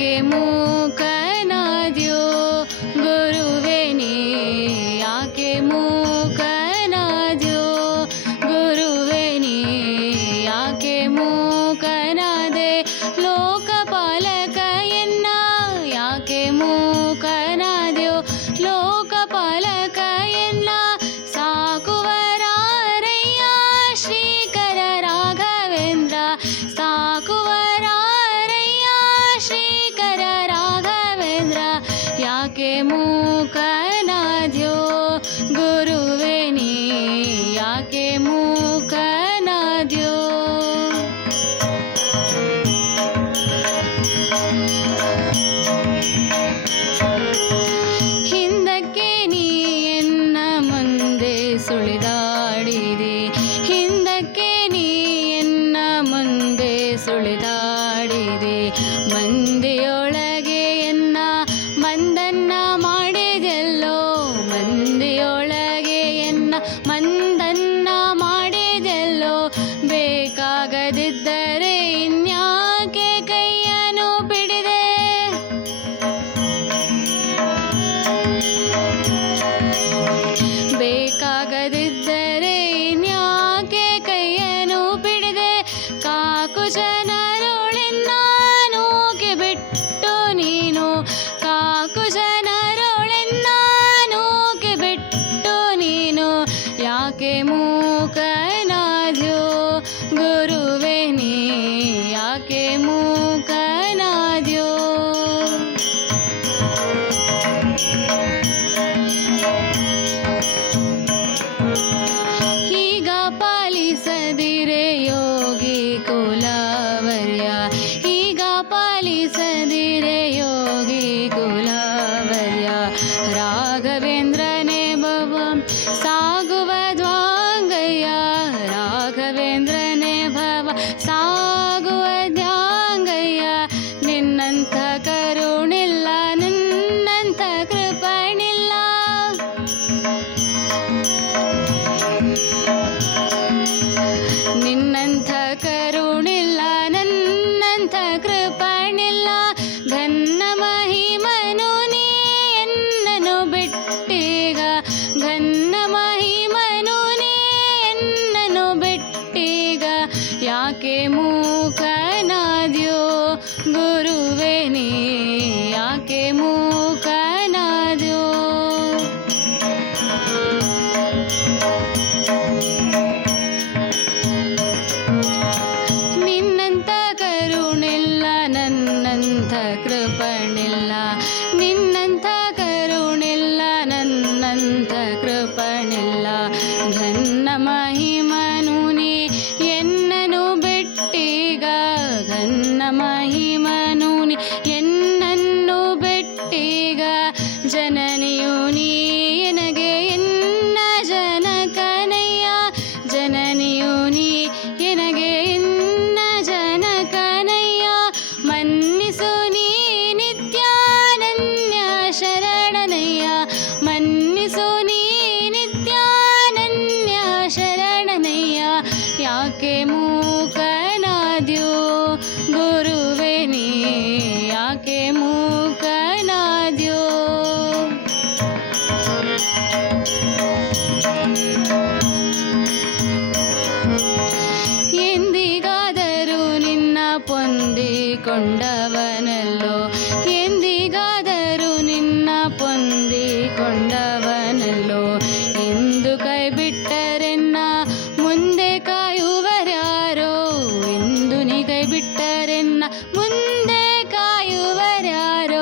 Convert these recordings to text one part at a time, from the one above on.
के मू को गुरुवेणी याके சொல்லிதாடிதே இந்த கே நீ என்ன முந்தே சொல்லிதா ನಿನ್ನಂಥ ಕರುಣಿಲ್ಲ ನನ್ನಂಥ ಕೃಪಣಿಲ್ಲ ಘನ್ನ ಮಹಿಮನು ನೀ ಎನ್ನನು ಬಿಟ್ಟೀಗ ಘನ್ನ ಮಹಿಮನು ನೀ ಎನ್ನನ್ನು ಬಿಟ್ಟೀಗ क्या के मुख कर...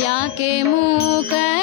या के मुँह कर